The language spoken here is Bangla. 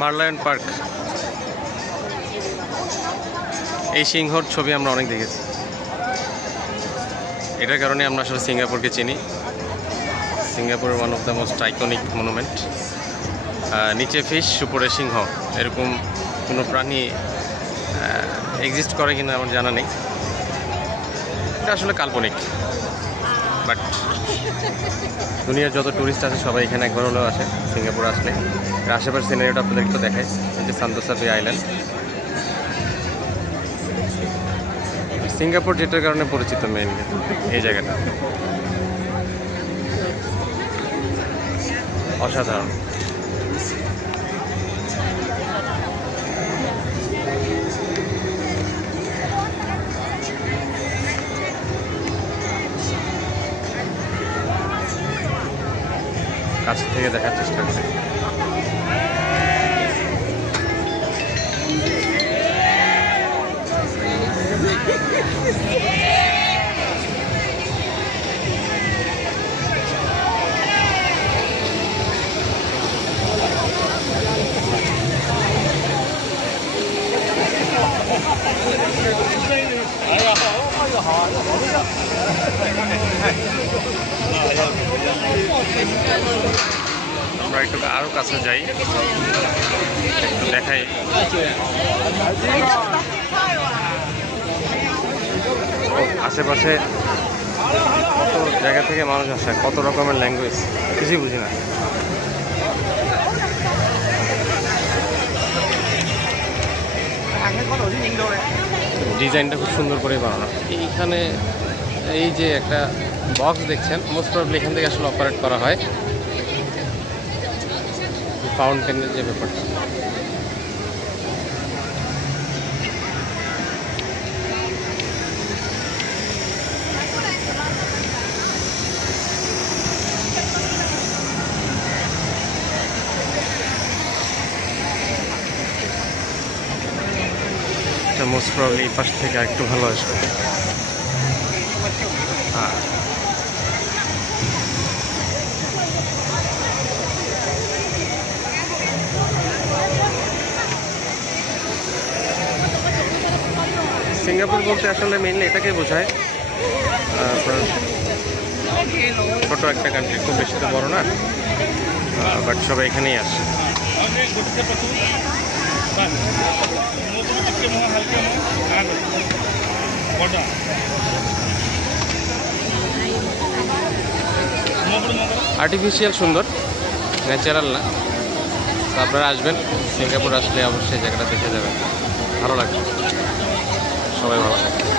মার্লায়ন পার্ক। এই সিংহর ছবি আমরা অনেক দেখেছি। এটার কারণে আমরা আসলে সিঙ্গাপুরকে চিনি। সিঙ্গাপুরের one of the most iconic monument নিচে ফিশ উপরে সিংহ। এরকম কোনো প্রাণী এক্সিস্ট করে কিনা আমার জানা নেই। এটা আসলে কাল্পনিক। বাট দুনিয়ার যত ট্যুরিস্ট আছে, সবাই এখানে একবার হলেও আসে, সিঙ্গাপুর আসলে। আশেপাশের সিনারিটা আপনাদের একটু দেখায় যে সান্তোসা বে আইল্যান্ড সিঙ্গাপুর যেটার কারণে পরিচিত মেইনলি এই জায়গাটা। অসাধারণ। কাছ থেকে দেখার চেষ্টা করি। আমরা একটু আরও কাছে যাই একটু দেখাই আশেপাশে কত জায়গা থেকে মানুষ আসে? কত রকমের ল্যাঙ্গুয়েজ কিছুই বুঝি না। ডিজাইনটা খুব সুন্দর করে বানানো। এইখানে এই যে একটা বক্স দেখছেন মোস্ট প্রবলি এখান থেকে আসলে অপারেট করা হয়। ফাউন্টেনের যে ব্যাপারটা। এটা মোস্ট প্রবলি এই পাশ থেকে একটু ভালো আসবে। হ্যাঁ সিঙ্গাপুর বলতে আসলে মেইনলি এটাকে বোঝায়। ছোট একটা কান্ট্রি খুব বেশি তো বড় না। বাট সবাই এখানেই আসে। আর্টিফিশিয়াল সুন্দর ন্যাচারাল না। তো আপনারা আসবেন, সিঙ্গাপুর আসলে অবশ্যই জায়গাটা দেখে যাবেন। ভালো লাগবে। সবাই ভালো থাকবে